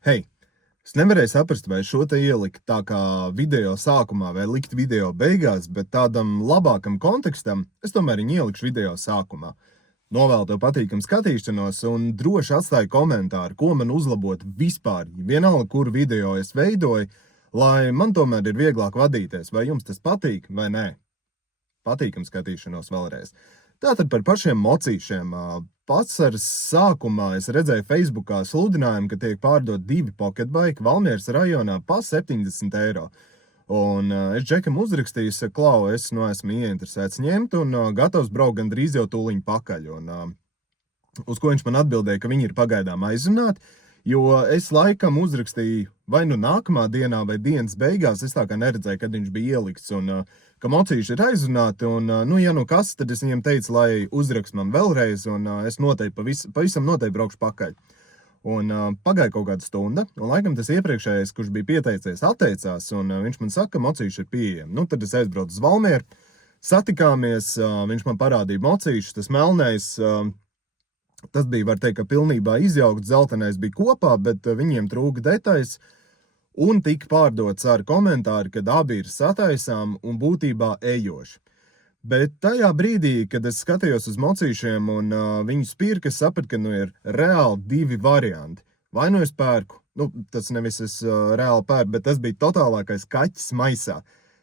Hei, es nevarēju saprast, vai šo te ielikt tā kā video sākumā vai likt video beigās, bet tādam labākam kontekstam es tomēr viņu ielikšu video sākumā. Novēlu tev patīkamu skatīšanos un droši atstāju komentāru, ko man uzlabot vispār, vienalga, kuru video es veidoju, lai man tomēr ir vieglāk vadīties, vai jums tas patīk vai nē. Patīkam skatīšanos vēlreiz. Tātad par pašiem mocīšiem. Vasaras sākumā es redzēju Facebookā sludinājumu, ka tiek pārdot 2 pocketbike Valmieras rajonā pa 70 eiro. Un es Džekam uzrakstīju, saku, Klau, es esmu ieinteresēts ņemt un gatavs braukt gandrīz jau tūliņ pakaļ. Un, uz ko viņš man atbildēja, ka viņi ir pagaidām aizrunāti, jo es laikam uzrakstīju vai nu nākamā dienā vai dienas beigās, es tā kā neredzēju, kad viņš bija ielikts, un ka mocīši ir aizrunāti, un, ja nu kas, tad es viņiem teicu, lai uzrakst man vēlreiz, un es noteikti, pavisam noteikti braukšu pakaļ. Un pagāja kaut kāda stunda, un laikam tas iepriekšējais, kurš bija pieteicies, atteicās, un viņš man saka, ka mocīši ir pieejami. Nu, tad es aizbraucu uz Valmieru, satikāmies, viņš man parādīja mocīšus, tas melnais, tas bija, var teikt, ka pilnībā izjaukts, dzeltenais bija kopā, bet viņiem trūka detaļas, un tika pārdots ar komentāru, kad abi ir sataisām un būtībā ejoši. Bet tajā brīdī, kad es skatījos uz mocīšiem un viņu spirku, es sapratu, ka ir reāli 2 varianti. Vai nu es pērku, tas nevis es reāli pērku, bet tas bija totālākais kaķis maisā.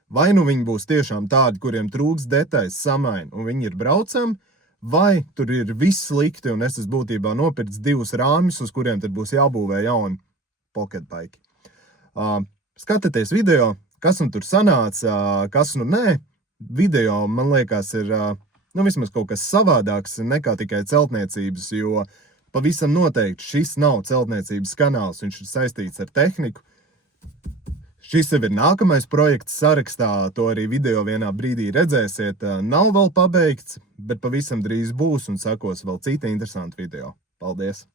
Vai nu viņi būs tiešām tādi, kuriem trūks detaļas samaina, un viņi ir braucami, vai tur ir viss slikti, un es būtībā nopircis 2 rāmjus, uz kuriem tad būs jābūvē jauni pocketbike. Skatieties video, kas nu tur sanāca, kas nu nē. Video, man liekas, ir vismaz kaut kas savādāks nekā tikai celtniecības, jo pavisam noteikti šis nav celtniecības kanāls, viņš ir saistīts ar tehniku. Šis jau ir nākamais projekts sarakstā, to arī video vienā brīdī redzēsiet. Nav vēl pabeigts, bet pavisam drīz būs un sekos vēl citi interesanti video. Paldies!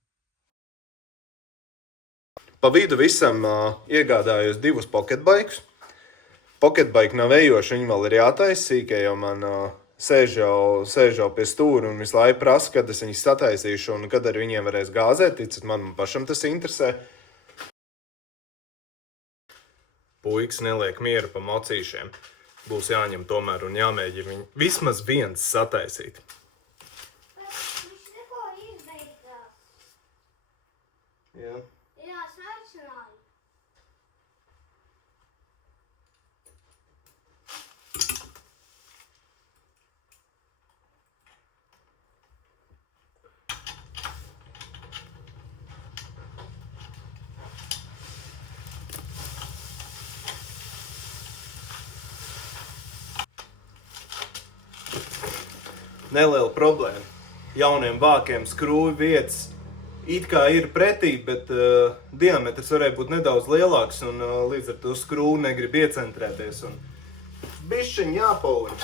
Pa vidu visam iegādājos 2 pocketbikes. Pocketbike nav ejoši, viņi vēl ir jātaisa, sīkie jau man sēž jau pie stūra un visu laiku prasa, kad es viņus sataisīšu un kad ar viņiem varēs gāzēt, ticat man pašam tas interesē. Puikas neliek mieru pa mocīšiem. Būs jāņem tomēr un jāmēģina viņu vismaz viens sataisīt. Viņš neko izbeigās. Jā. Jā, sveicināju. Neliela problēma. Jauniem vākiem skrūvi vietas it kā ir pretī, bet diametrs varēja būt nedaudz lielāks un līdz ar to skrūvi negrib iecentrēties. Un bišķiņ jāpauļ.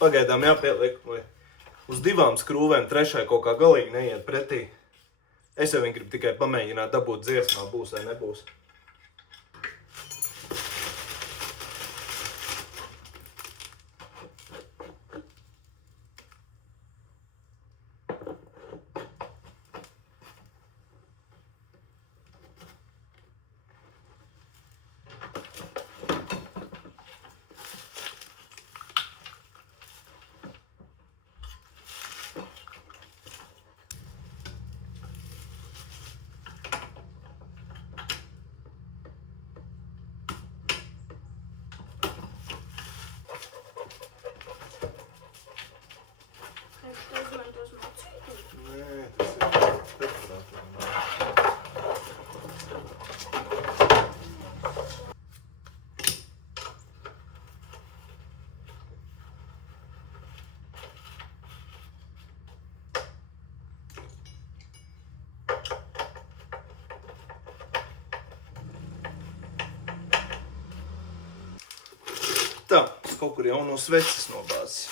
Pagaidām jāpieliek uz 2 skrūvēm, 3. kaut kā galīgi neiet pretī. Es jau viņu gribu tikai pamēģināt dabūt dziesmā, būs vai nebūs. kaut kur jau no sveces nobāzes.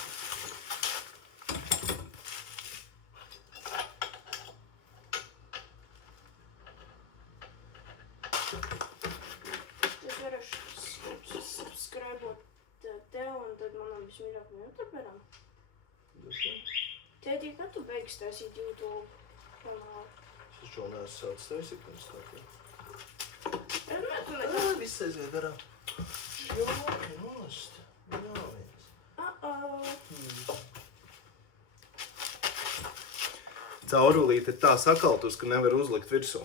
Es varu subscribot tev un tad manam vismīļākajam youtuberam. Tētī, kad tu beigsi taisīt YouTube kanālu? Es šo neesmu sācis taisīt, kad es tāpēc. Viss aiziet garā. Šjoki nost. Jāviens. Caurulīte ir tā sakaltus, ka nevar uzlikt virsū.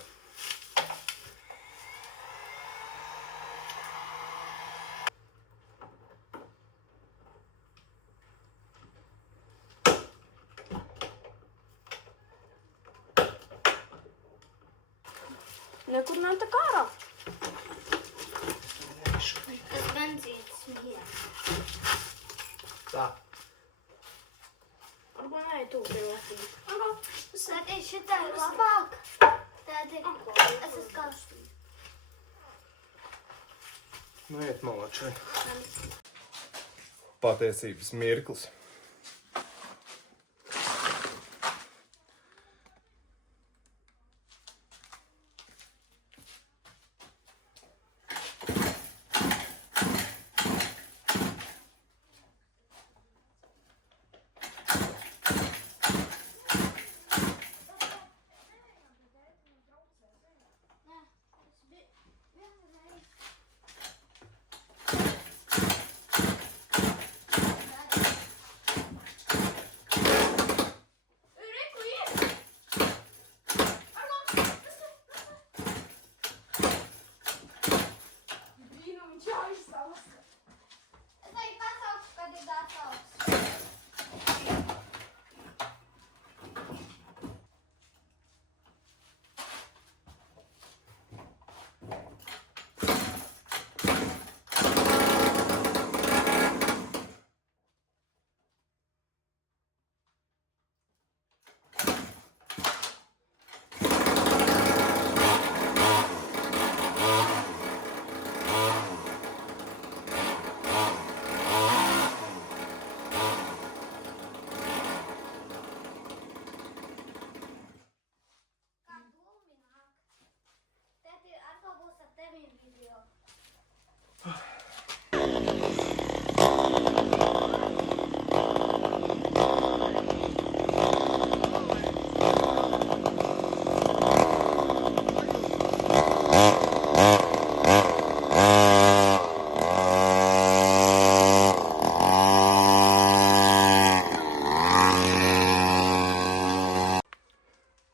Nekur nav tā kārā. Tas benzīns smiež. Tā. Varbūt nē, tu privatīgi. Tēti, šitā ir labāk. Tēti, es esmu karstīgi. Nu, iet malā šeit. Patiesības mirklis.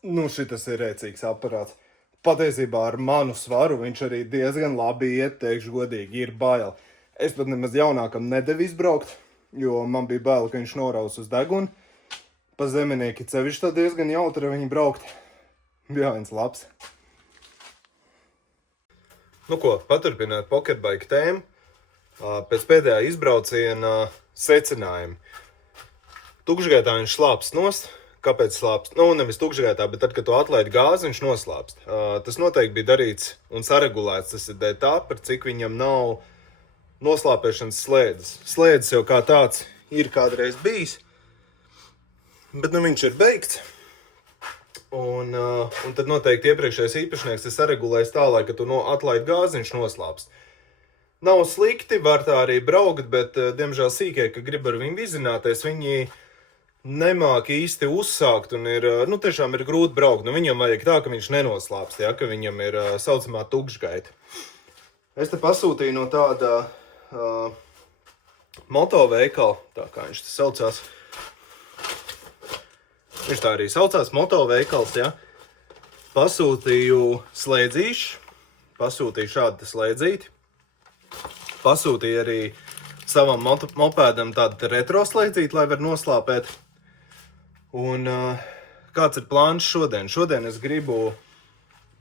Nu, šitas ir rēcīgs aparāts. Patiesībā ar manu svaru viņš arī diezgan labi iet, teikšu godīgi, ir bail. Es pat nemaz jaunākam nedevu izbraukt, jo man bija bail, ka viņš noraus uz degunu. Pa zemenieki cevišķi tā diezgan jautri viņu braukt. Jā, viens labs. Nu ko, paturpināt pokerbike tēmu. Pēc pēdējā izbrauciena secinājumi. Tukšgaitā viņš slāpst nost. Kāpēc slāpst? Nu, nevis tukšgaitā, bet tad, kad tu atlaidi gāzi, viņš noslāpst. Tas noteikti bija darīts un saregulēts. Tas ir dēļ tā, par cik viņam nav noslāpēšanas slēdzes. Slēdzes jau kā tāds ir kādreiz bijis, bet nu viņš ir beigts. Un tad noteikti iepriekšējais īpašnieks ir saregulējis tā, lai, kad tu atlaidi gāzi, viņš noslāpst. Nav slikti, var tā arī braukt, bet, diemžēl sīkie, ka grib ar viņu vizināties, viņi nemāk īsti uzsākt un ir, nu, tiešām ir grūti braukt. Nu, viņam vajag tā, ka viņš nenoslāpst, ja, ka viņam ir saucamā tukšgaita. Es te pasūtīju no tāda motoveikala, tā kā viņš te saucās. Viņš tā arī saucās, motoveikals, ja. Pasūtīju slēdzīšu, pasūtīju šādu slēdzīti. Pasūtīju arī savam mopēdam tādu retro slēdzīti, lai var noslāpēt. Un kāds ir plāns šodien? Šodien es gribu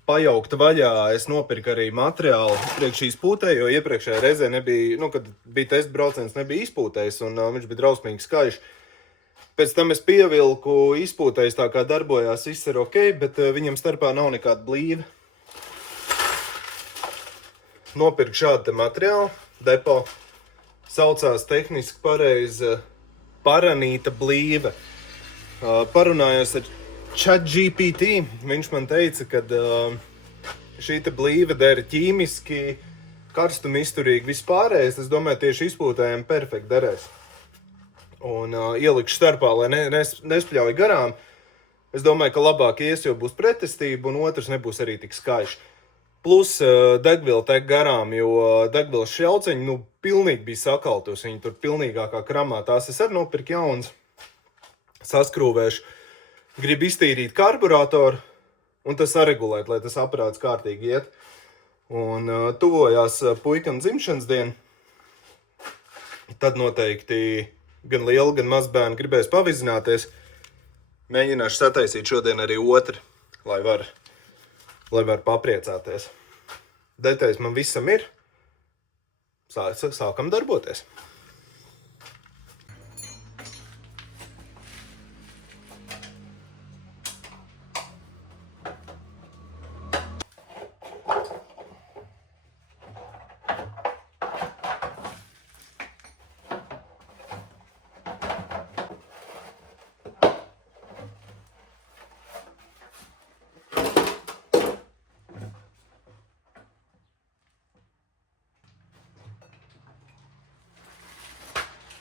pajaukt vaļā, es nopirku arī materiālu priekš izpūtē, jo iepriekšējā reizē nebija, nu, kad bija testa brauciens, nebija izpūtējis un viņš bija drausmīgi skaļš. Pēc tam es pievilku izpūtējis, tā kā darbojās, viss ir ok, bet viņam starpā nav nekāda blīva. Nopirku šādu te materiālu, depo. saucās tehniski pareizi Paranīta blīve. Parunājos ar ChatGPT, viņš man teica, ka šī te blīve dara ķīmiski, karstumizturīgi vispārējais. Es domāju, tieši izpūtējiem perfekti derēs. Un ielikšu starpā, lai nespļauj garām. Es domāju, ka labāk ies, jo būs pretestība, un otrs nebūs arī tik skaiši. Plus degviela tek garām, jo degvielas šļauceņi, pilnīgi bija sakaltos. Viņi tur pilnīgākā kramā. Tās es arī nopirku jaunas. Saskrūvēšu. Gribu iztīrīt karburātoru un tas saregulēt, lai tas aparāts kārtīgi iet. Un tuvojās puikam dzimšanas diena. Tad noteikti gan liela, gan mazbērni gribēs pavizināties. Mēģināšu sataisīt šodien arī otru, lai var papriecāties. Detaļas man visam ir. Sākam darboties.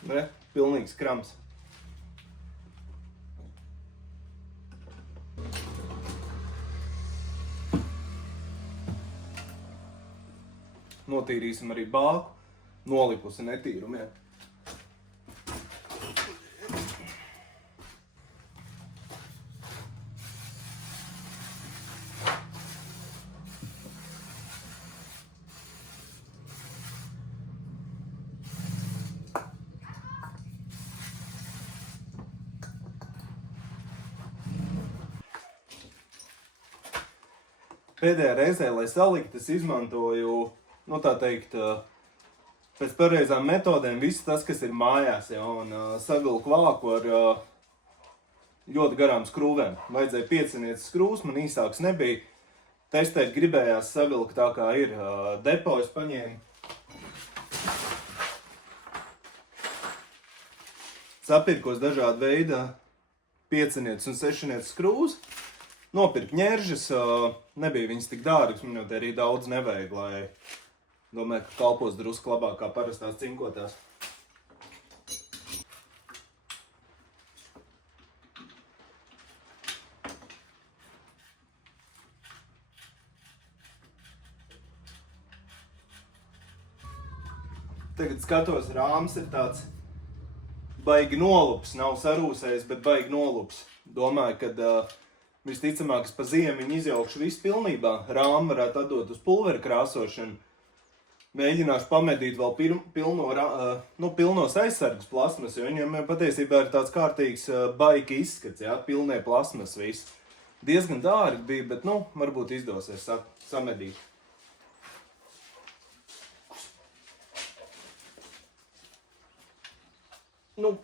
Ne, pilnīgs krams. Notīrīsim arī bāku, nolipusi netīrumiem. Pēdējā reizē, lai salikt, es izmantoju, tā teikt, pēc pareizām metodēm viss tas, kas ir mājās, un savilku vāku ar ļoti garām skrūvēm. Vajadzēja 5 skrūvs, man īsāks nebija. Testēt gribējās savilkt tā kā ir depo, es paņēmu. Sapirkos dažāda veida 5 un 6 skrūvs. Nopirku ņēržas, nebija viņas tik dārgas, man jau te arī daudz nevajag, lai domāju, ka kalpos drusku labāk kā parastās cinkotās. Tagad skatos, rāms ir tāds baigi nolups, nav sarūsējis, bet baigi nolups. Domāju, ka visticamāk, es pa ziemu viņu izjaukšu visu pilnībā. Rāmu varētu atdot uz pulvera krāsošanu. Mēģināšu pamedīt vēl pilnos aizsargas plasmas, jo viņam patiesībā ir tāds kārtīgs baigi izskats, pilnie plasmas viss. Diezgan dārgi bija, bet, varbūt izdosies samedīt.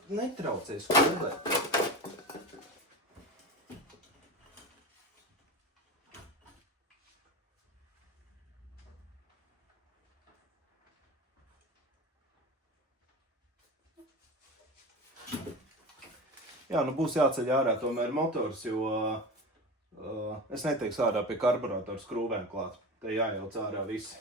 Netraucēs skrūvēt. Jā, būs jāceļ ārā tomēr motors, jo es neteikšu ārā pie karburātora skrūvēm klāt. Te jājauc ārā visi.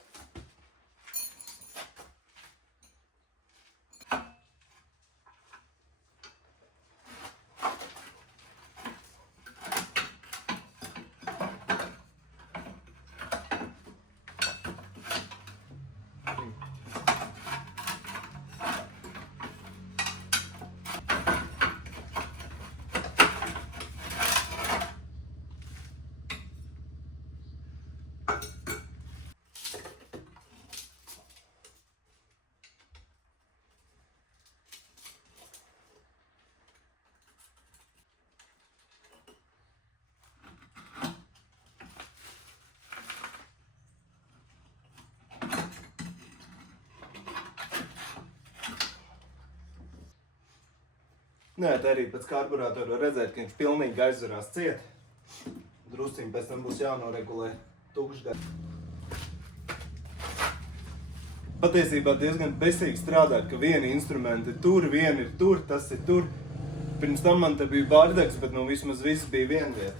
Nē, te arī pēc karburātora var redzēt, ka viņš pilnīgi aizvarās ciet. Drusciņi pēc tam būs jānoregulē tukšgad. Patiesībā diezgan besīgi strādāt, ka vieni instrumenti ir tur, vieni ir tur, tas ir tur. Pirms tam man te bija bardaks, bet nu vismaz viss bija vienvieta.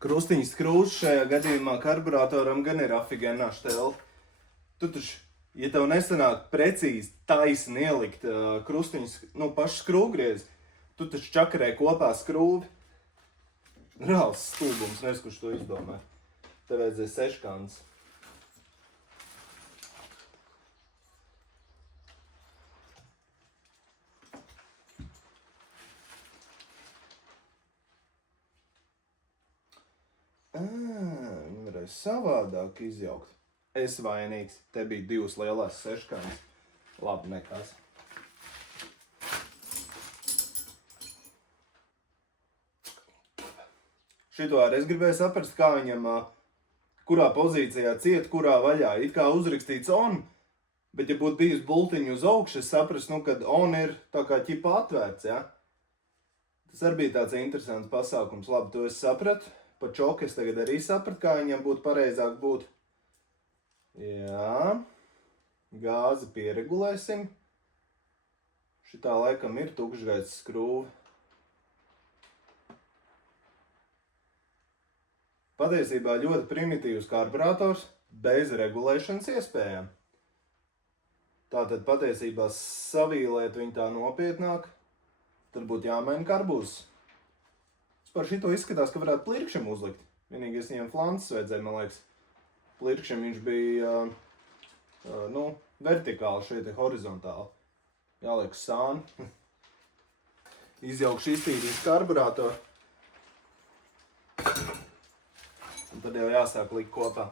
Krustiņas skrūs šajā gadījumā karburatoram gan ir afigēnā štēle. Tu taču, ja tev nesanāk precīzi taisni ielikt krustiņas, pašu skrūvgriezi, tu taču čakarē kopā skrūvi. Reāls stulbums, nezinu, kurš to izdomā. Tev vajadzēs seškāns. Viņi varēja savādāk izjaukt. Es vainīgs. Te bija divas lielās seškānas. Labi, nekas. Šito arī es gribēju saprast, kā viņam, kurā pozīcijā ciet, kurā vaļā. It kā uzrakstīts on, bet ja būtu bijis bultiņu uz augšu, es saprastu, kad on ir tā kā ķipa atvērts, ja? Tas arī bija tāds interesants pasākums. Labi, to es sapratu. Pa čoku es tagad arī sapratu, kā viņam būtu pareizāk būt. Jā. Gāzi pieregulēsim. Šitā laikam ir tukšgaisa skrūve. Patiesībā ļoti primitīvs karburators bez regulēšanas iespējām. Tātad patiesībā savīlēt viņu tā nopietnāk, tad būtu jāmaina karbūzes. Par šito izskatās, ka varētu plirkšam uzlikt. Vienīgi es viņam flances vajadzēja, man liekas. Plirkšam viņš bija, vertikāli, šeit ir horizontāli. Jāliek sāni. Izjaukšu iztīrīs karburātoru. Un tad jau jāsāk likt kopā.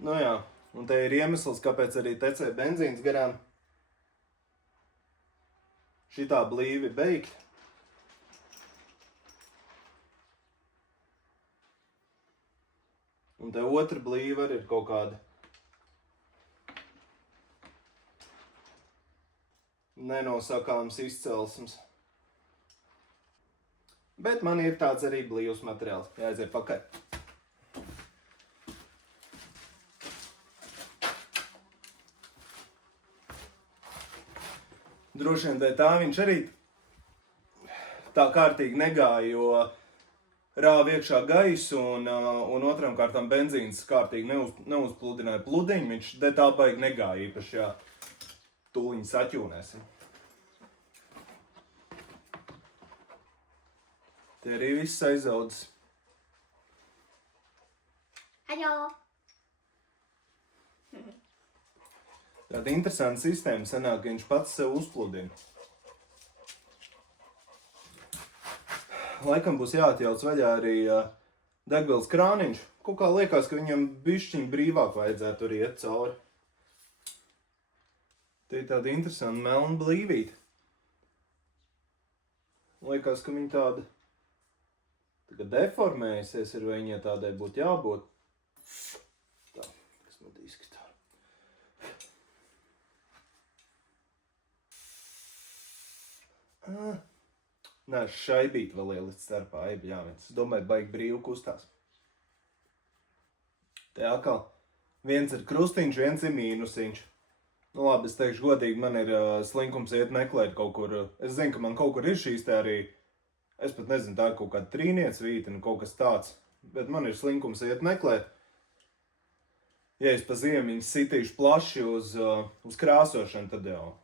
Nu jā, un te ir iemesls, kāpēc arī tecē benzīns garām. Šitā blīvi beigt. Un te otra blīva arī ir kaut kāda nenosakāms izcelsmes. Bet man ir tāds arī blīvs materiāls. Jāaiziet pakaļ. Droši vien dēļ tā viņš arī tā kārtīgi negāja, jo rāva iekšā gaisu un otram kārtām benzīns kārtīgi neuzpludināja pludiņu. Viņš dēļ tā baigi negāja īpaši, jā. Tūliņi saķūnēsim. Te arī viss aizaudzis. Aļo! Tāda interesanta sistēma sanāk, ka viņš pats sev uzpludina. Laikam būs jāatjauc vaļā arī degvielas krāniņš. Kaut kā liekas, ka viņam bišķiņ brīvāk vajadzētu arī iet cauri. Te ir tāda interesanta melna blīvīte. Liekas, ka viņa tāda deformējusies ir, vai viņai tādai būtu jābūt. Tā, kas man izskatā. Nē, šaibīt vēl ielikt starpā, jāviens. Es domāju, baigi brīvi kustās. Te atkal viens ir krustiņš, viens ir mīnusiņš. Nu labi, es teikšu godīgi, man ir slinkums iet meklēt kaut kur. Es zinu, ka man kaut kur ir šīs te arī, es pat nezinu, tā ir kaut kāda trīniec vīta, kaut kas tāds. Bet man ir slinkums iet meklēt. Ja es pa ziemu viņus sitīšu plaši uz krāsošanu, tad jau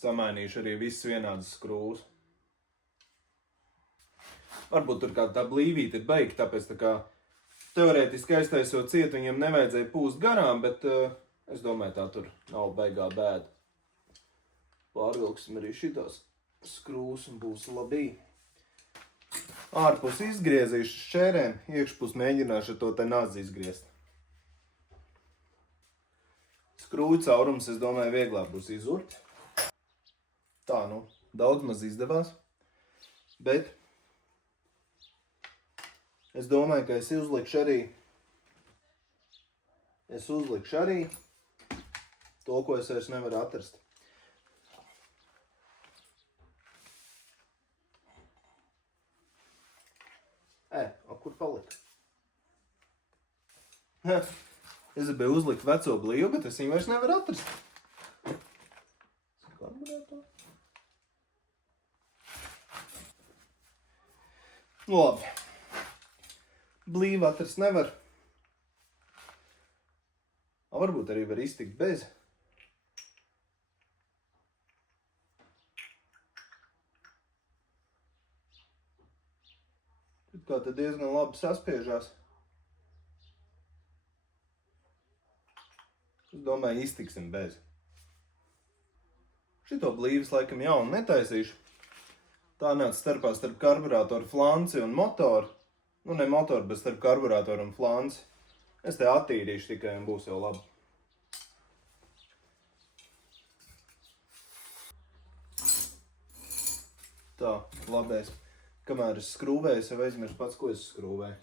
samainīšu arī visus vienādas skrūvus. Varbūt tur kāda tā blīvīte ir beigta, tāpēc tā kā teorētiski aiztaisot ciet, viņiem nevajadzēja pūst garām, bet es domāju, tā tur nav beigā bēda. Pārvilksim arī šitās skrūvus un būs labi. Ārpus izgriezīšu šķērēm, iekšpus mēģināšu ar to te nāzi izgriezt. Skrūju caurums, es domāju, vieglāk būs izurt. Tā, daudz maz izdevās, bet es domāju, ka es uzlikšu arī to, ko es vairs nevaru atrast. kur palika. Es gribēju uzlikt veco blīvu, bet es viņu vairs nevaru atrast. Nu labi. Blīvu atrast nevar. Varbūt arī var iztikt bez. Kā tad diezgan labi saspiežās. Es domāju, iztiksim bez. Šito blīvis laikam jaunu netaisīšu. Tā nāc starpā starp karburātoru flanci un motoru. Nu, ne motoru, bet starp karburātoru un flanci. Es te attīrīšu tikai un būs jau labi. Tā, labais. Kamēr es skrūvēju, es jau aizmirsu pats, ko es skrūvēju.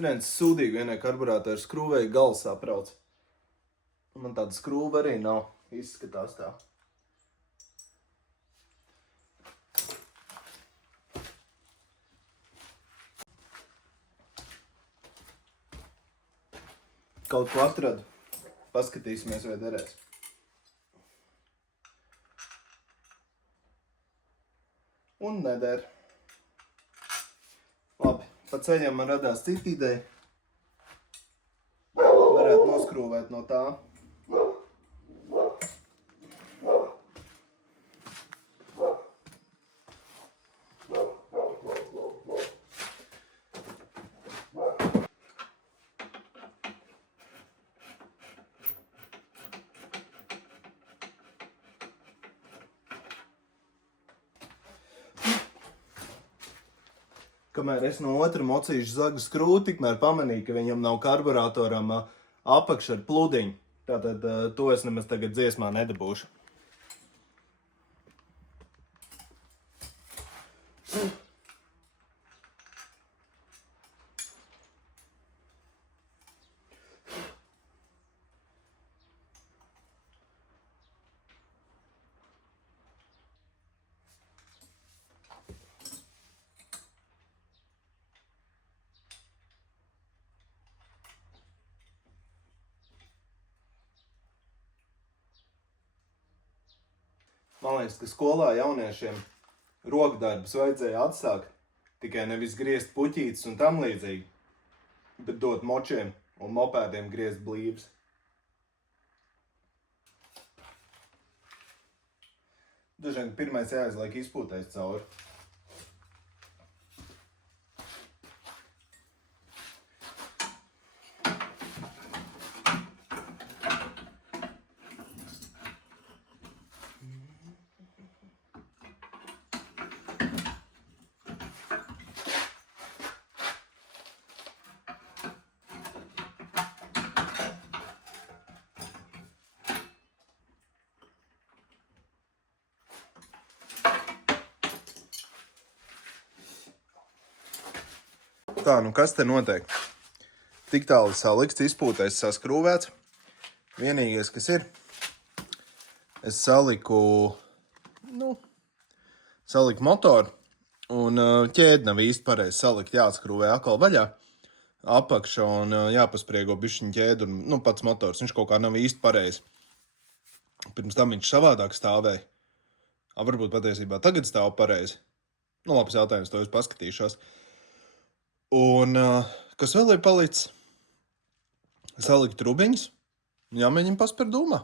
Viens sūdīgi vienai karburātoru skrūvēju gals saprauc. Man tāda skrūva arī nav. Izskatās tā. Kaut ko atradu. Paskatīsimies, vai derēs. Un neder. Labi, pa ceļam man radās cita ideja. Varētu noskrūvēt no tā. Kamēr es no otra mocīšu zagu skrūvi, tikmēr pamanīju, ka viņam nav karburātoram apakša ar pludiņu. Tātad to es nemaz tagad dziesmā nedabūšu. Man liekas, ka skolā jauniešiem rokdarbus vajadzēja atsākt, tikai nevis griezt puķītes un tam līdzīgi, bet dot močiem un mopēdiem griezt blīvs. Dažiem pirmais jāizliek izpūtais cauri. Tā, nu kas te notiek? Tik tālu salikts, izpūtais saskrūvēts. Vienīgais, kas ir, es saliku motoru un ķēdi nav īsti pareizi salikt, jāatskrūvē atkal vaļā apakša un jāpaspriego bišķiņ ķēdi un pats motors, viņš kaut kā nav īsti pareizi. Pirms tam viņš savādāk stāvēja. Varbūt patiesībā tagad stāv pareizi. Labs jautājums, to es paskatīšos. Un kas vēl ir palicis? Salikt trubiņas, jāmēģina paspērt dūmā.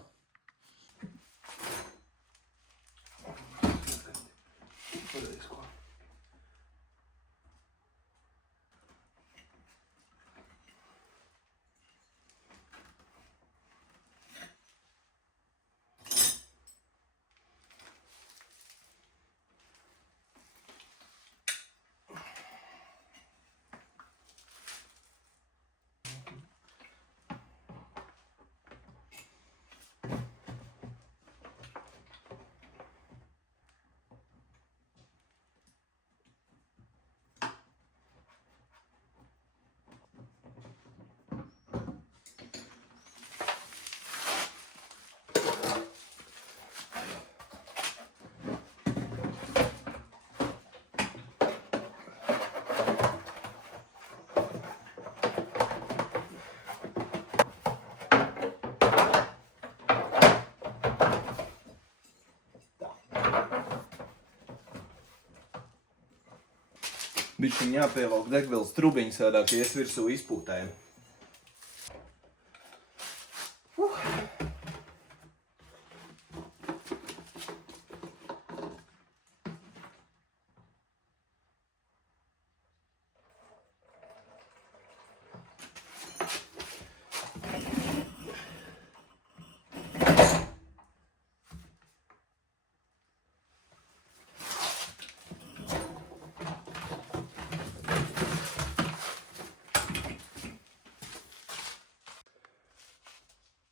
Bišķiņ jāpievelk degvielas trubiņas, sādāk ies virsū izpūtēm.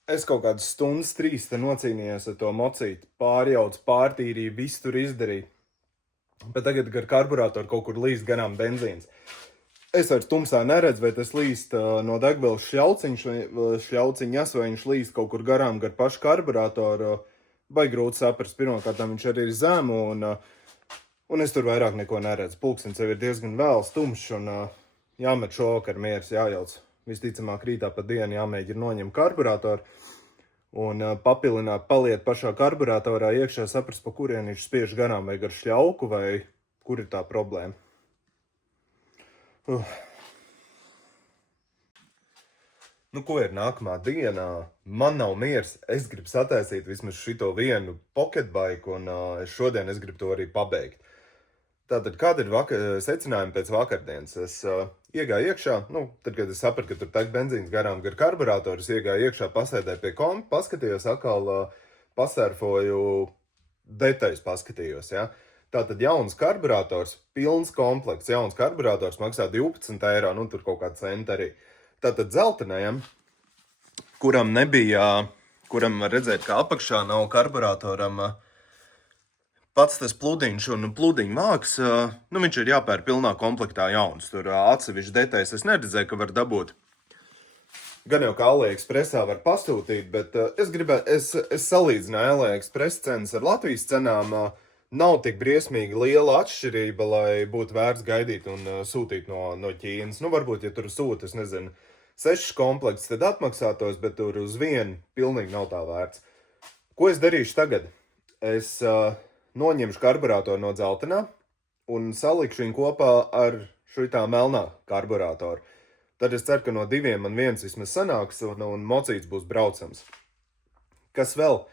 Es kaut kādas stundas 3 te nocīnījos ar to mocīti, pārjauc, pārtīrīju, visu tur izdarīju. Bet tagad ar karburātoru kaut kur līst garām benzīns. Es vairs tumsā neredzu, vai tas līst no degvielas šļauciņas, vai viņš līst kaut kur garām gar pašu karburātoru. Baigi grūti saprast, pirmkārt viņš arī ir zemu, un es tur vairāk neko neredzu. Pulkstenis jau ir diezgan vēls, tumšs, un jāmet šovakar mieras, jājauc. Visticamāk rītā pa dienu jāmēģina noņemt karburātoru un papilināt, paliet pašā karburātorā iekšā, saprast, pa kurien viņš spiež garām, vai gar šļauku, vai kur ir tā problēma. Nu, ko ir nākamā dienā? Man nav miers, es gribu sataisīt vismaz šito vienu pocketbike, un šodien es gribu to arī pabeigt. Tātad, kāda ir secinājumi pēc vakardienas? Es iegāju iekšā, tad, kad es sapratu, ka tur tek benzīns garām gar karburātoru, es iegāju iekšā, pasēdēju pie kompa, paskatījos, atkal pasērfoju, detaļas paskatījos, ja? Tātad jauns karburātors, pilns komplekts, jauns karburātors maksā 12 eiro, tur kaut kā centi arī. Tātad dzeltenajam, kuram var redzēt, ka apakšā nav karburātoram pats tas pludiņš un pludiņu vāks, viņš ir jāpēr pilnā komplektā jauns. Tur atsevišķi detaļas es neredzēju, ka var dabūt. Gan jau kā AliExpressā var pasūtīt, bet es salīdzināju AliExpress cenas ar Latvijas cenām. Nav tik briesmīgi liela atšķirība, lai būtu vērts gaidīt un sūtīt no Ķīnas. Varbūt, ja tur sūta, 6 komplekts, tad atmaksātos, bet tur uz vienu pilnīgi nav tā vērts. Ko es darīšu tagad? Es noņemšu karburātoru no dzeltenā un salikšu viņu kopā ar šitā melnā karburātoru. Tad es ceru, ka no 2 man viens vismaz sanāks un mocīts būs braucams. Kas vēl?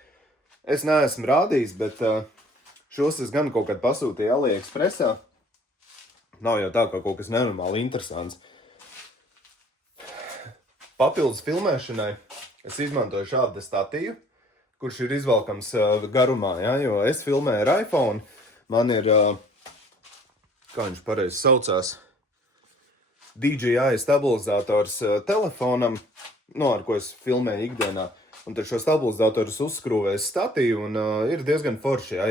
Es neesmu rādījis, bet šos es gan kaut kad pasūtīju AliExpressā. Nav jau tā, ka kaut kas nenormāli interesants. Papildus filmēšanai es izmantoju šādu statīvu, kurš ir izvalkams garumā, ja? Jo es filmēju ar iPhone, man ir, kā viņš pareizi saucās, DJI stabilizators telefonam, ar ko es filmēju ikdienā. Un tad šo stabilizatorus uzskrūvēju statīvu un ir diezgan forši, ja?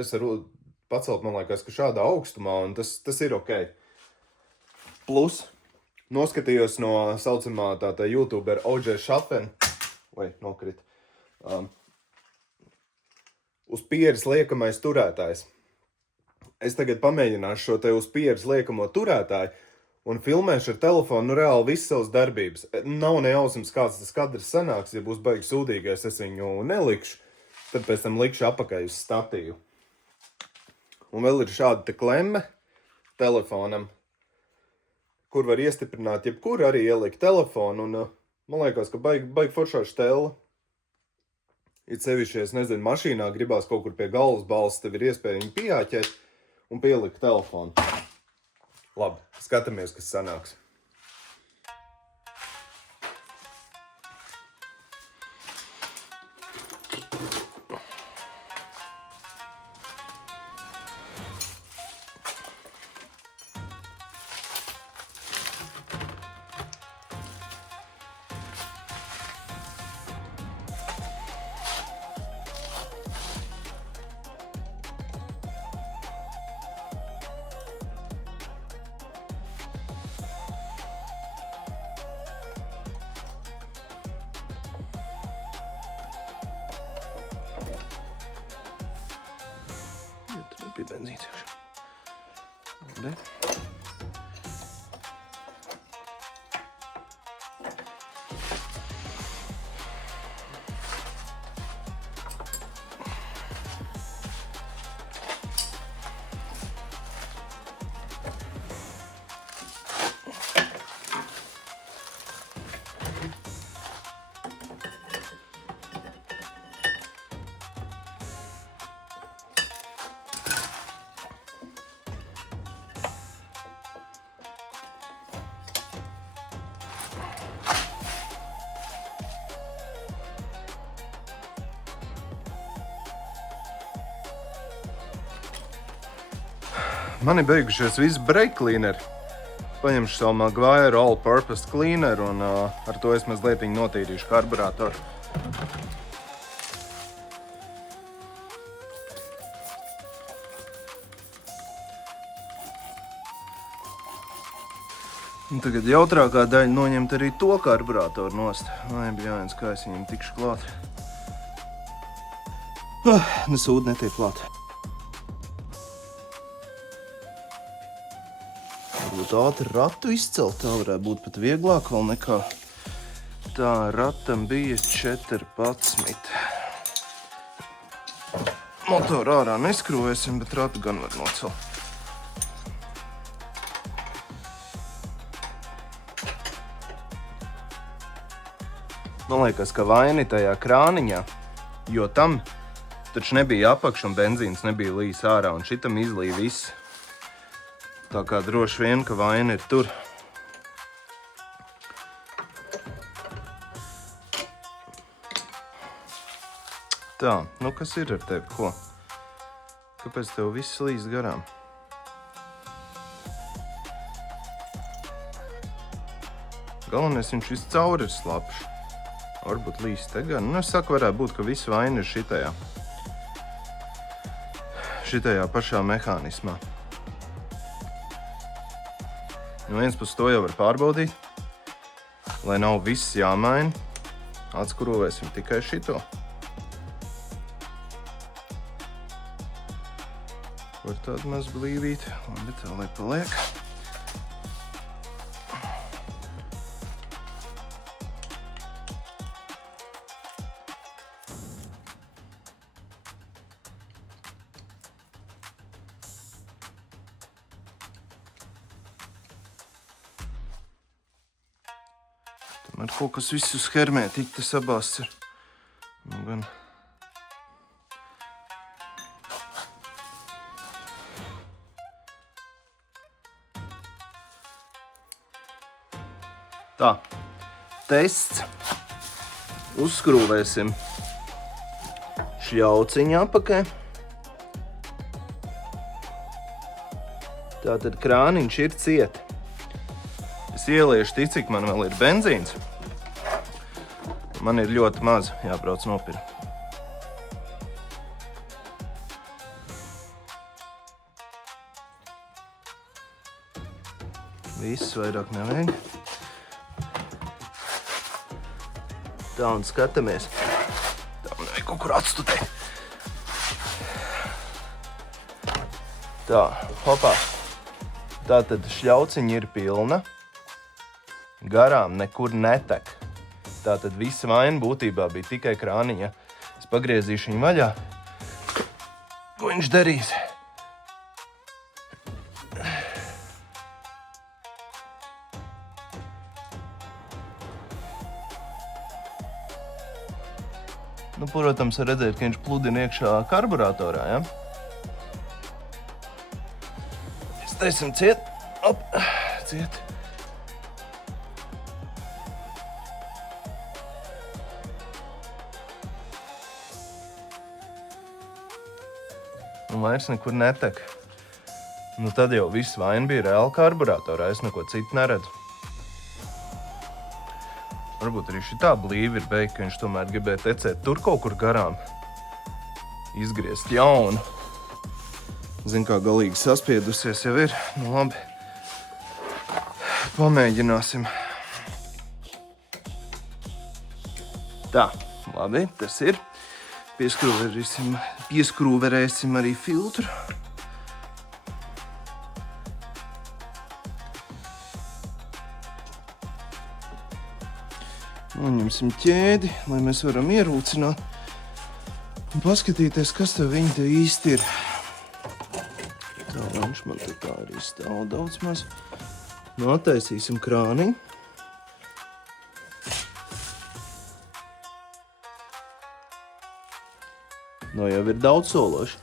Es varu pacelt, man liekas, ka šādā augstumā, un tas ir ok. Plus, noskatījos no saucamā tātā YouTuber OJ Šafen, nokrit, uz pieres liekamais turētājs. Es tagad pamēģināšu šo te uz pieres liekamo turētāju un filmēšu ar telefonu reāli visas savas darbības. Nav nejausmas, kāds tas kadrs sanāks, ja būs baigi sūdīgais, es viņu nelikšu, tad pēc tam likšu apakai uz statīvu. Un vēl ir šāda te klemme telefonam, kur var iestiprināt jebkuru, arī ielikt telefonu, un man liekas, ka baigi foršā štela. It sevišķi, es nezinu, mašīnā gribās kaut kur pie galvas balsts, tev ir iespēja viņu pieāķēt un pielikt telefonu. Labi, skatāmies, kas sanāks. Pie benzīns iekšā. Man ir beigušies visi brake cleaneri. Paņemšu savu Maguire all-purpose cleaner un ar to es mazliet notīrīšu karburātoru. Un tagad jautrākā daļa noņemt arī to karburātoru nost. Vai, bļāns, kā es viņam tikšu klāt. Nesūdi netiek klāt. Varbūt ātri ratu izcelt, tā varētu būt pat vieglāk vēl nekā. Tā, ratam bija 14. Motoru ārā neskrūvēsim, bet ratu gan var nocelt. Man liekas, ka vaina tajā krāniņā, jo tam taču nebija apakš un benzīns nebija līs ārā, un šitam izlīja viss. Tā kā droši vien, ka vaina ir tur. Tā, nu kas ir ar tevi, ko? Kāpēc tev viss līst garām? Galvenais viņš viss cauri ir slapš. Varbūt līst te gan. Nu, es saku, varētu būt, ka visu vaina ir šitajā pašā mehānismā. No viens puses to jau var pārbaudīt, lai nav viss jāmaina. Atskrūvēsim tikai šito. Var tādu maz blīvīt, labi, tā lai paliek. Tomēr kaut kas viss uz hermētiķi te sabāsts ir. Nu gan. Tā, tests. Uzskrūvēsim šļauciņu apakai. Tātad krāniņš ir cieti. Es ieliešu tik, cik man vēl ir benzīns. Man ir ļoti maz jābrauc nopirkt. Viss vairāk nevajag. Tā un skatāmies. Tā un nevajag kaut kur atstutēt. Tā, hopā. Tātad šļauciņa ir pilna. Garām nekur netek. Tātad visa vaina būtībā bija tikai krāniņa. Es pagriezīšu viņu vaļā. Ko viņš darīs? Nu, protams, var redzēt, ka viņš pludina iekšā karburātorā, ja? Es taisim ciet. Op, ciet. Un vairs nekur netek. Nu, tad jau viss vaina bija reāli karburātorā, es neko citu neredzu. Varbūt arī šitā blīvi ir beigta, ka viņš tomēr gribēja tecēt tur kaut kur garām. Izgriezt jaunu. Zin, kā galīgi saspiedusies jau ir. Nu, labi. Pamēģināsim. Tā, labi, tas ir. Pieskrūverēsim arī filtru. Noņemsim ķēdi, lai mēs varam ierūcināt un paskatīties, kas tev viņi te īsti ir. Tā, viņš man te tā arī stāv daudz maz. Nu, attaisīsim krāniņu. No jau ir daudz sološi.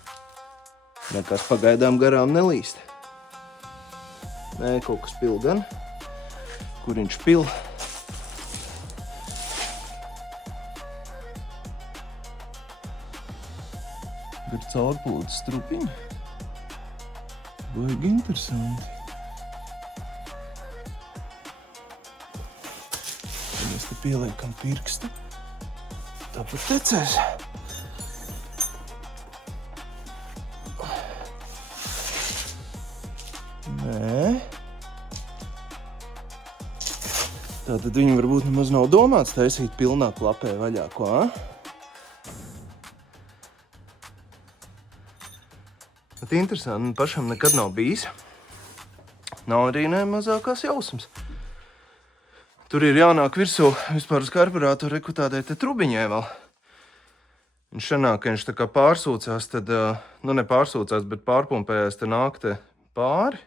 Nekas pagaidām garām nelīst. Nē, kaut kas pil gan. Kur viņš pil? Ir caurplūdes strupiņi. Baigi interesanti. Ja mēs te pieliekam pirkstu. Tāpat tecēs. Nē. Tātad viņi varbūt nemaz nav domāts taisīt pilnā klapē vaļā, ko, Bet interesanti, pašam nekad nav bijis. Nav arī ne mazākās jausmas. Tur ir jānāk virsū vispār uz karburātoru reku tādai te trubiņai vēl. Viņš šanāk, ka viņš tā kā pārsūcās, tad, nu ne pārsūcās, bet pārpumpējās te nāk te pāri.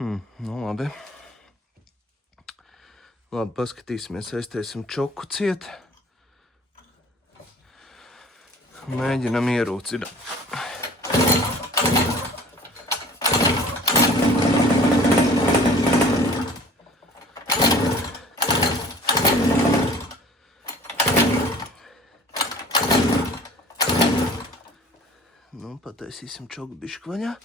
Nu labi. Labi, paskatīsimies, aiztiesim čoku ciet. Mēģinam ierūcināt. Nu, pataisīsim čoku bišķi vaļā.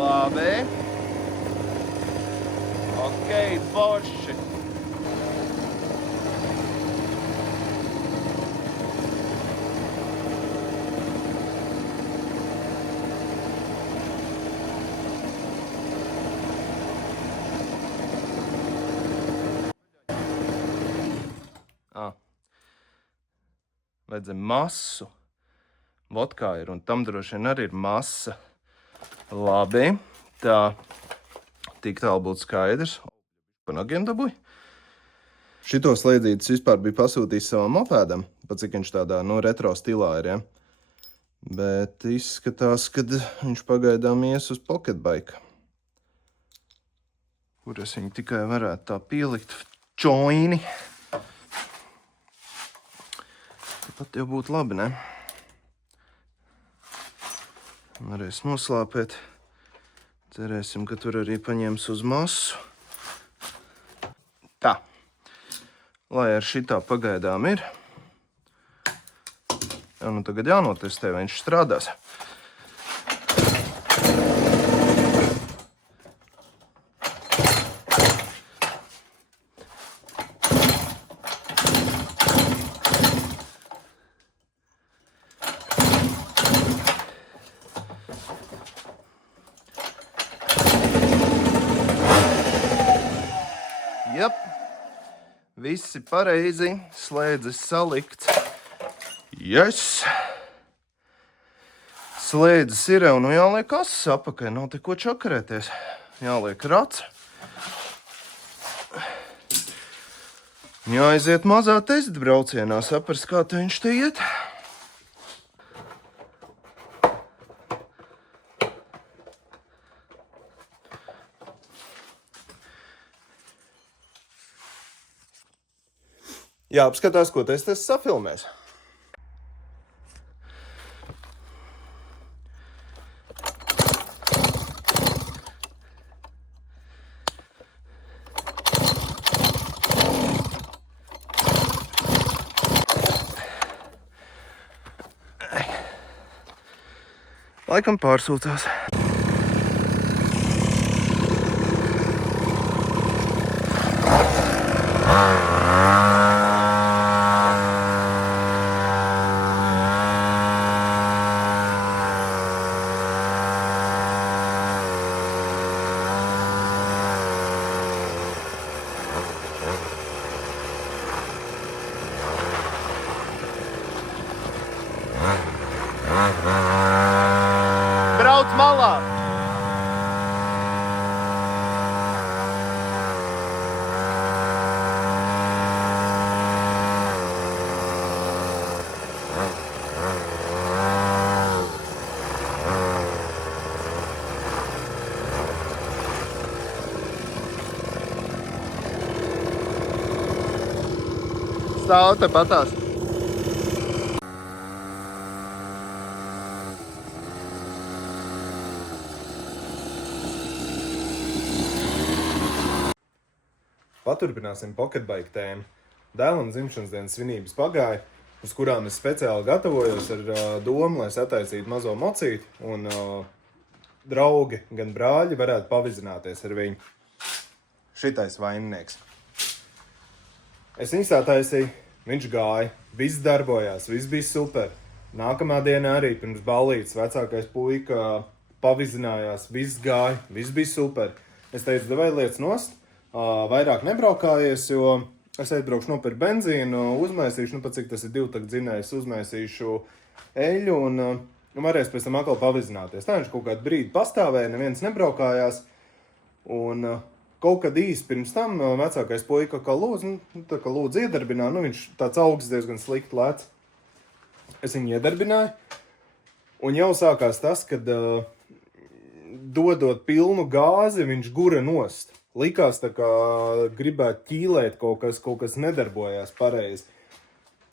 Labi. Okei, forši. Vajadzēja masu. Vodkā ir, un tam droši vien arī ir masa. Labi, tā tik tālu būtu skaidrs. Pa nagiem dabūj. Šito slēdzītis vispār bija pasūtījis savam mopēdam, pat cik viņš tādā, retro stilā ir, ja? Bet izskatās, kad viņš pagaidām ies uz pocketbike. Kur es viņu tikai varētu tā pielikt čoini. Tāpat jau būtu labi, ne? Varēs noslāpēt. Cerēsim, ka tur arī paņems uz masu. Tā. Lai ar šitā pagaidām ir. Jā, nu tagad jānotestē, vai viņš strādās. Jep, visi pareizi, slēdzis salikts. Yes! Slēdzis ir, un nu jāliek asas apakai, nav te ko čakarēties. Jāliek rats. Jāaiziet mazā testa braucienā, saprast, kā te viņš te iet. Jāapskatās, ko tas safilmēs. Laikam pārsūcās. Brauc malā! Stāv te patās. Paturpināsim pocketbike tēmu. Dēlam dzimšanas dienas svinības pagāja, uz kurām es speciāli gatavojos ar domu, lai sataisītu mazo mocīti, un draugi, gan brāļi varētu pavizināties ar viņu. Šitais vaininieks. Es viņu sataisīju, viņš gāja, viss darbojās, viss bija super. Nākamā dienā arī pirms ballītes vecākais puika pavizinājās, viss gāja, viss bija super. Es teicu, devai lietas nost, vairāk nebraukājies, jo es aizbraukšu nopirkt benzīnu, uzmaisīšu, pat cik tas ir 2 dzinējs, uzmaisīšu eļu un varēs pēc tam atkal pavizināties. Tā viņš kaut kādu brīdi pastāvēja, neviens nebraukājās, un kaut kad īsti pirms tam vecākais puika kā lūdzu iedarbinā, viņš tāds augsts diezgan slikti lēc. Es viņu iedarbināju, un jau sākās tas, kad dodot pilnu gāzi, viņš gura nost. Likās tā kā gribētu ķīlēt kaut kas nedarbojās pareizi.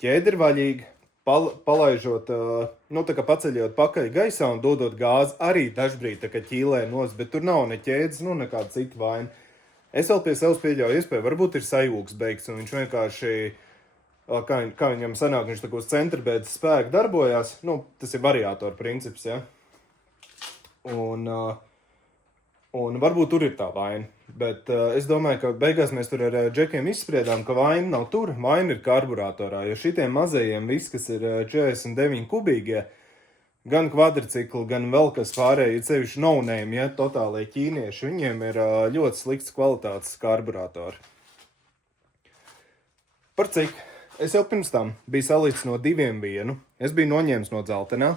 Ķēde ir vaļīga, palaižot, tā kā paceļot pakaļ gaisā un dodot gāzi, arī dažbrīd tā kā ķīlē nost, bet tur nav ne ķēdes, nekāda cita vaina. Es vēl pie sevis pieļauju iespēju, varbūt ir sajūgs beigs, un viņš vienkārši, kā viņam sanāk, viņš tā kā uz centribēdas spēku darbojās, tas ir variātoru princips, ja? Un varbūt tur ir tā vaina, bet es domāju, ka beigās mēs tur ar džekiem izspriedām, ka vaina nav tur, vaina ir karburatorā, jo šitiem mazajiem viss, kas ir 49 kubīgie, gan kvadricikli, gan vēl kas pārējie, sevišķi no-name, ja, totālie ķīnieši, viņiem ir ļoti slikts kvalitātes karburatori. Par cik? Es jau pirms tam biju salīdz no 2 es biju noņēmis no dzeltenā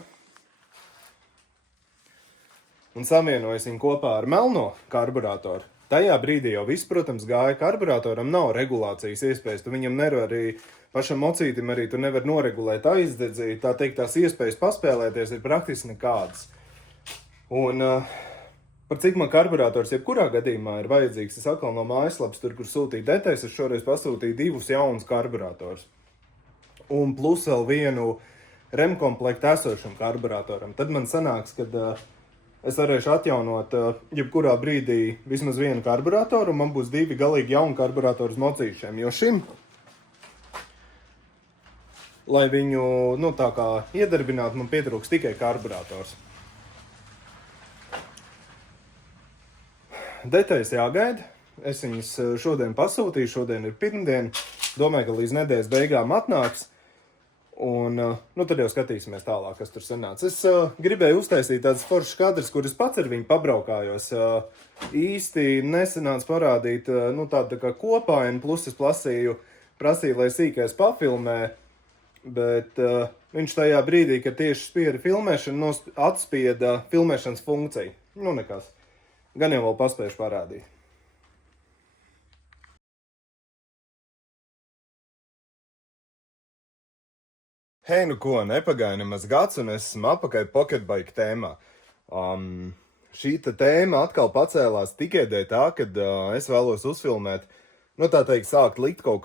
un savienojis viņu kopā ar melno karburatoru. Tajā brīdī jau viss, protams, gāja, karburatoram nav regulācijas iespējas, tu viņam nevar arī pašam mocītim arī tu nevar noregulēt aizdedzīt, tā teikt, tās iespējas paspēlēties ir praktiski nekādas. Un par cik man karburators jebkurā gadījumā ir vajadzīgs, es atkal no mājaslapas tur, kur sūtīju detaļas, es šoreiz pasūtīju 2 jaunus karburators. Un plus vēl vienu remkomplektu esošam karburatoram. Tad man sanāks, kad es varēšu atjaunot jebkurā brīdī vismaz vienu karburatoru, un man būs 2 galīgi jauni karburatoru uz mocīšiem, jo šim, lai viņu, tā kā iedarbinātu, man pietrūks tikai karburators. Detaļas jāgaida, es viņas šodien pasūtīju, šodien ir pirmdien, domāju, ka līdz nedēļas beigām atnāks, un tad jau skatīsimies tālāk, kas tur sanāca. Es gribēju uztaisīt tādas foršas kadras, kuras pats ar viņu pabraukājos, īsti nesanāca parādīt, tādu tā kā kopainu, plus es prasīju, lai sīkais pafilmē, bet viņš tajā brīdī, kad tieši spieda filmēšanu, atspieda filmēšanas funkciju. Nekas. Gan jau vēl paspējuši parādīt. Hei, nepagāja nemaz gads, un es esmu apakaļ pocketbike tēmā. Šī tēma atkal pacēlās tikai dēļ tā, kad es vēlos uzfilmēt, tā teikt, sākt likt kaut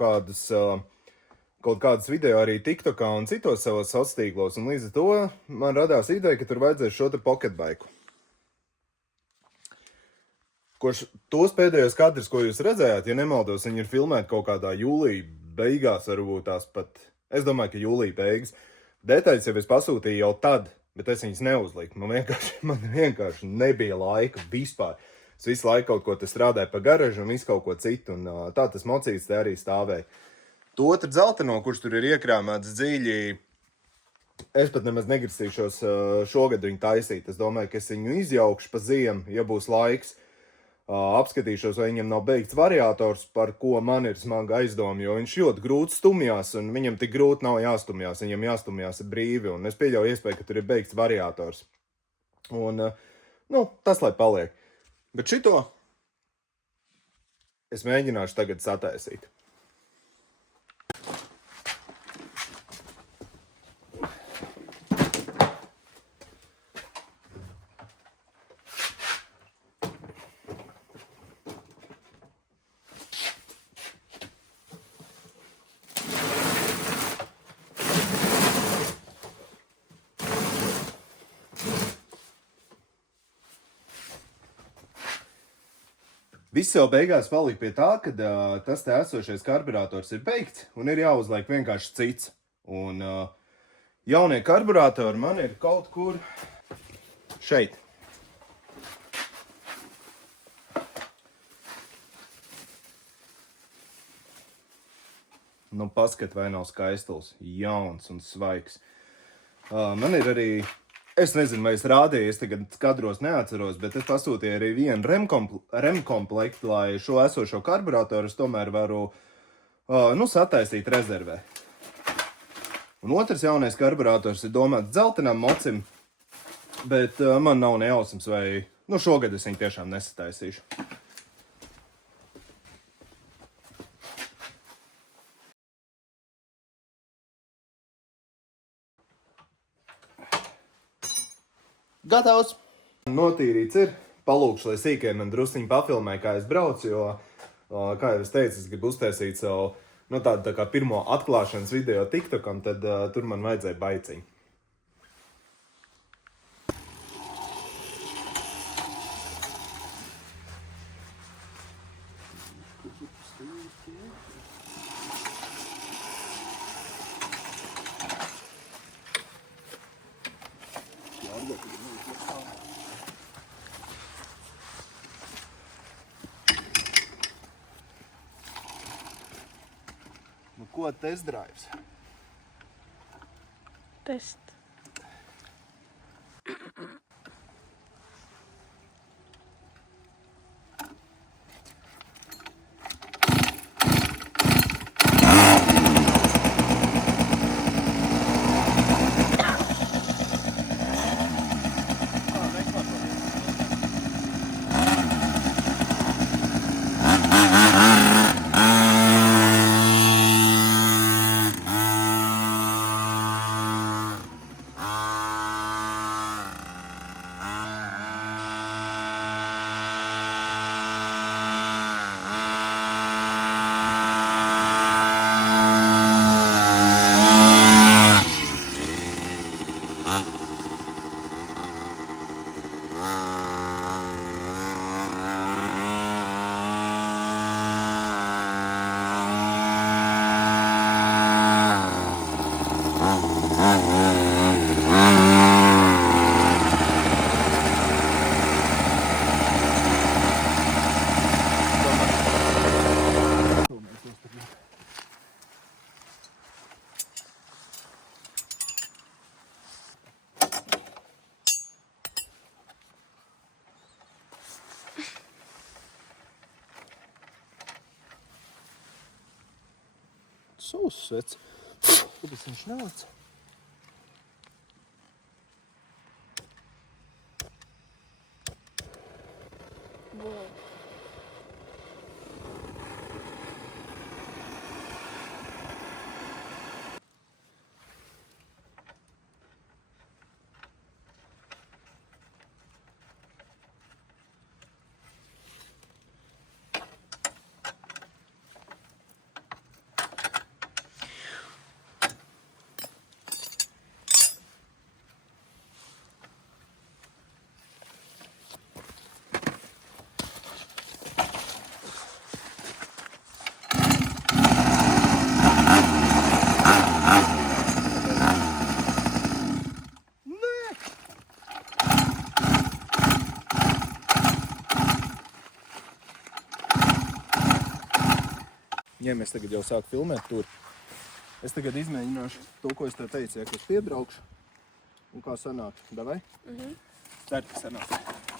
kādas video arī TikTokā un citos savos sociālos, un līdz ar to man radās ideja, ka tur vajadzēs šo te pocketbike. Tos pēdējos kadrus, ko jūs redzējāt, ja nemaldos, viņi ir filmēti kaut kādā jūlija beigās, varbūt tās pat, es domāju, ka jūlija beigas. Detaļas jau es pasūtīju jau tad, bet es viņas neuzliku. Man vienkārši nebija laika vispār. Es visu laiku kaut ko te strādāju pa garažu un visu kaut ko citu, un tā tas mocīts te arī stāvēja. To otru dzelteno, kurš tur ir iekrāmēts dziļi, es pat nemaz negrasīšos šogad viņu taisīt. Es domāju, ka es viņu izjaukšu pa ziemu, ja būs laiks. apskatīšos, vai viņam nav beigts variators, par ko man ir smaga aizdoma, jo viņš ļoti grūti stumjās, un viņam tik grūti nav jāstumjās, viņam jāstumjās brīvi, un es pieļauju iespēju, ka tur ir beigts variators. Un, tas lai paliek. Bet šito es mēģināšu tagad sataisīt. Viss jau beigās palika pie tā, ka tas te esošais karburators ir beigts un ir jāuzliek vienkārši cits. Un jaunie karburatori man ir kaut kur šeit. Paskat, vai nav skaistuls, jauns un svaigs. Man ir arī... Es nezinu, vai es rādīju, es tagad kadros neatceros, bet es pasūtīju arī vienu remkomplektu, lai šo esošo karburatoru es tomēr varu sataisīt rezervē. Un otrs jaunais karburators ir domāts dzeltenam mocim, bet man nav nejausmas, vai šogad es viņu tiešām nesataisīšu. Gatavs! Notīrīts ir. Palūkšu, lai sīkai man drusciņi pafilmē, kā es braucu, jo, kā jau es teicu, es gribu uztaisīt savu, tādu tā kā pirmo atklāšanas video TikTokam, tad tur man vajadzēja baiciņu. Ko test drives? Test. Saussvets. Kāpēc viņš nāc? Ja mēs tagad jau sāk filmēt tur, es tagad izmēģināšu to, ko es tev teicu, ja es piebraukšu un kā sanāk. Davai? Ceru, ka sanāk.